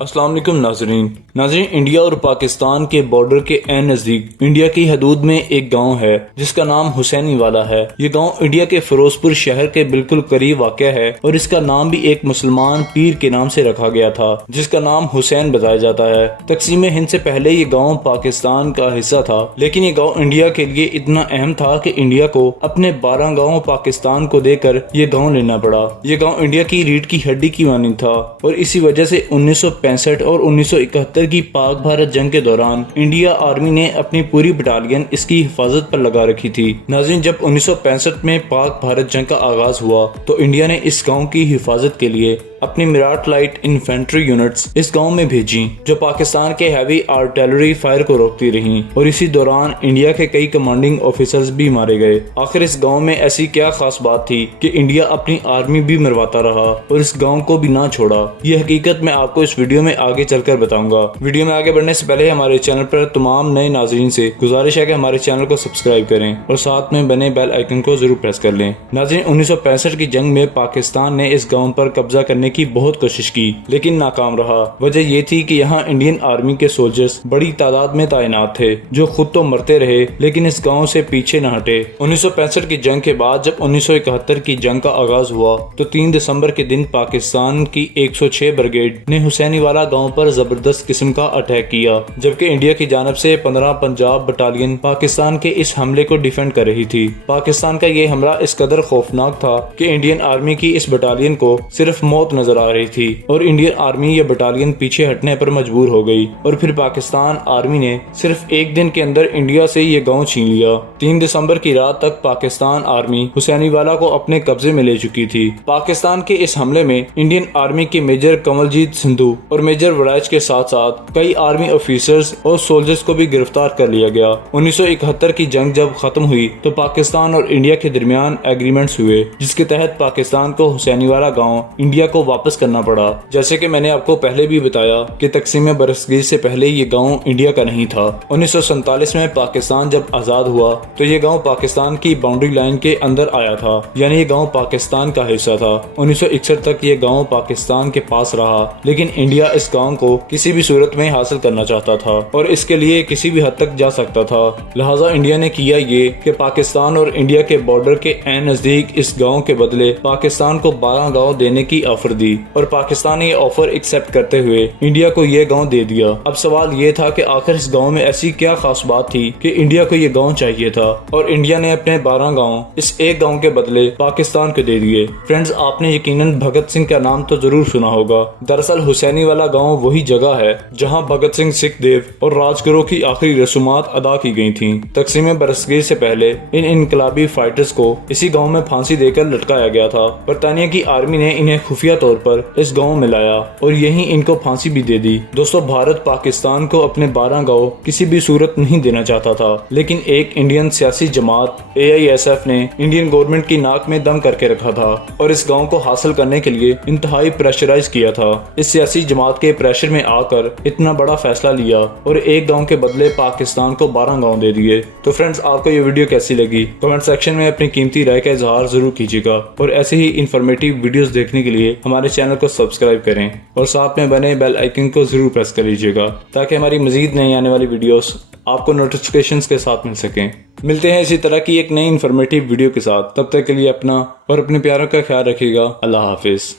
السلام علیکم ناظرین انڈیا اور پاکستان کے بارڈر کے عین نزدیک انڈیا کی حدود میں ایک گاؤں ہے جس کا نام حسینی والا ہے۔ یہ گاؤں انڈیا کے فیروزپور شہر کے بالکل قریب واقع ہے اور اس کا نام بھی ایک مسلمان پیر کے نام سے رکھا گیا تھا جس کا نام حسین بتایا جاتا ہے۔ تقسیم ہند سے پہلے یہ گاؤں پاکستان کا حصہ تھا، لیکن یہ گاؤں انڈیا کے لیے اتنا اہم تھا کہ انڈیا کو اپنے 12 گاؤں پاکستان کو دے کر یہ گاؤں لینا پڑا۔ یہ گاؤں انڈیا کی ریڑھ کی ہڈی کی مانند تھا اور اسی وجہ سے 1965 اور 1971 کی پاک بھارت جنگ کے دوران انڈیا آرمی نے اپنی پوری بٹالین اس کی حفاظت پر لگا رکھی تھی۔ ناظرین، جب 1965 میں پاک بھارت جنگ کا آغاز ہوا تو انڈیا نے اس گاؤں کی حفاظت کے لیے اپنی میراٹ لائٹ انفینٹری یونٹس اس گاؤں میں بھیجی جو پاکستان کے ہیوی آرٹلری فائر کو روکتی رہیں، اور اسی دوران انڈیا کے کئی کمانڈنگ آفیسرز بھی مارے گئے۔ آخر اس گاؤں میں ایسی کیا خاص بات تھی کہ انڈیا اپنی آرمی بھی مرواتا رہا اور اس گاؤں کو بھی نہ چھوڑا؟ یہ حقیقت میں آپ کو اس ویڈیو میں آگے چل کر بتاؤں گا۔ ویڈیو میں آگے بڑھنے سے پہلے ہمارے چینل پر تمام نئے ناظرین سے گزارش ہے کہ ہمارے چینل کو سبسکرائب کریں اور ساتھ میں بنے بیل آئیکن کو ضرور پریس کر لیں۔ ناظرین، 1965 کی جنگ میں پاکستان نے اس گاؤں پر قبضہ کرنے کی بہت کوشش کی لیکن ناکام رہا۔ وجہ یہ تھی کہ یہاں انڈین آرمی کے سولجرز بڑی تعداد میں تعینات تھے جو خود تو مرتے رہے لیکن اس گاؤں سے پیچھے نہ ہٹے۔ 1965 کی جنگ کے بعد جب 1971 کی جنگ کا آغاز ہوا تو 3 دسمبر کے دن پاکستان کی 106 بریگیڈ نے حسینی والا گاؤں پر زبردست قسم کا اٹیک کیا، جبکہ انڈیا کی جانب سے 15 پنجاب بٹالین پاکستان کے اس حملے کو ڈیفینڈ کر رہی تھی۔ پاکستان کا یہ حملہ اس قدر خوفناک تھا کہ انڈین آرمی کی اس بٹالین کو صرف موت نظر آ رہی تھی اور انڈین آرمی یہ بٹالین پیچھے ہٹنے پر مجبور ہو گئی، اور پھر پاکستان آرمی نے صرف ایک دن کے اندر انڈیا سے یہ گاؤں چھین لیا۔ 3 دسمبر کی رات تک پاکستان آرمی حسینی والا کو اپنے قبضے میں لے چکی تھی۔ پاکستان کے اس حملے میں انڈین آرمی کے میجر کنول جیت سندھو اور میجر وڑائچ کے ساتھ ساتھ کئی آرمی آفیسرز اور سولجرز کو بھی گرفتار کر لیا گیا۔ 1971 کی جنگ جب ختم ہوئی تو پاکستان اور انڈیا کے درمیان ایگریمنٹس ہوئے جس کے تحت پاکستان کو حسینی والا گاؤں انڈیا کو واپس کرنا پڑا۔ جیسے کہ میں نے آپ کو پہلے بھی بتایا کہ تقسیم برصغیر سے پہلے یہ گاؤں انڈیا کا نہیں تھا۔ 1947 میں پاکستان جب آزاد ہوا تو یہ گاؤں پاکستان کی باؤنڈری لائن کے اندر آیا تھا، یعنی یہ گاؤں پاکستان کا حصہ تھا۔ 1961 تک یہ گاؤں پاکستان کے پاس رہا، لیکن انڈیا اس گاؤں کو کسی بھی صورت میں حاصل کرنا چاہتا تھا اور اس کے لیے کسی بھی حد تک جا سکتا تھا۔ لہٰذا انڈیا نے کیا یہ کہ پاکستان اور انڈیا کے بارڈر کے عین نزدیک اس گاؤں کے بدلے پاکستان کو 12 گاؤں دینے کی آفر دی، اور پاکستان نے یہ آفر ایکسپٹ کرتے ہوئے انڈیا کو یہ گاؤں دے دیا۔ اب سوال یہ تھا کہ آخر اس گاؤں میں ایسی کیا خاص بات تھی کہ انڈیا کو یہ گاؤں چاہیے تھا، اور انڈیا نے اپنے 12 گاؤں اس ایک گاؤں کے بدلے پاکستان کو دے دیے۔ فرینڈز، آپ نے یقیناً بھگت سنگھ کا نام تو ضرور سنا ہوگا۔ دراصل حسینی والا گاؤں وہی جگہ ہے جہاں بھگت سنگھ، سکھ دیو اور راج گرو کی آخری رسومات ادا کی گئی تھیں۔ تقسیم برصغیر سے پہلے ان انقلابی فائٹرز کو اسی گاؤں میں پھانسی دے کر لٹکایا گیا تھا۔ برطانیہ کی آرمی نے انہیں خفیہ طور پر اس گاؤں میں لایا اور یہیں ان کو پھانسی بھی دے دی۔ دوستو، بھارت پاکستان کو اپنے 12 گاؤں کسی بھی صورت نہیں دینا چاہتا تھا، لیکن ایک انڈین سیاسی جماعت AISF نے انڈین گورنمنٹ کی ناک میں دم کر کے رکھا تھا اور اس گاؤں کو حاصل کرنے کے لیے انتہائی پریشرائز کیا تھا۔ اس سیاسی جماعت کے پریشر میں آ کر اتنا بڑا فیصلہ لیا اور ایک گاؤں کے بدلے پاکستان کو 12 گاؤں دے دیے۔ تو فرینڈز، آپ کو یہ ویڈیو کیسی لگی؟ کمنٹ سیکشن میں اپنی قیمتی رائے کا اظہار ضرور کیجیے گا، اور ایسے ہی انفارمیٹیو ویڈیوز دیکھنے کے لیے ہمارے چینل کو سبسکرائب کریں اور ساتھ میں بنے بیل آئیکن کو ضرور پریس کر لیجیے گا تاکہ ہماری مزید نئی آنے والی ویڈیوز آپ کو نوٹیفیکیشنز کے ساتھ مل سکیں۔ ملتے ہیں اسی طرح کی ایک نئی انفارمیٹیو ویڈیو کے ساتھ، تب تک کے لیے اپنا اور اپنے پیاروں کا خیال رکھیے گا۔ اللہ حافظ۔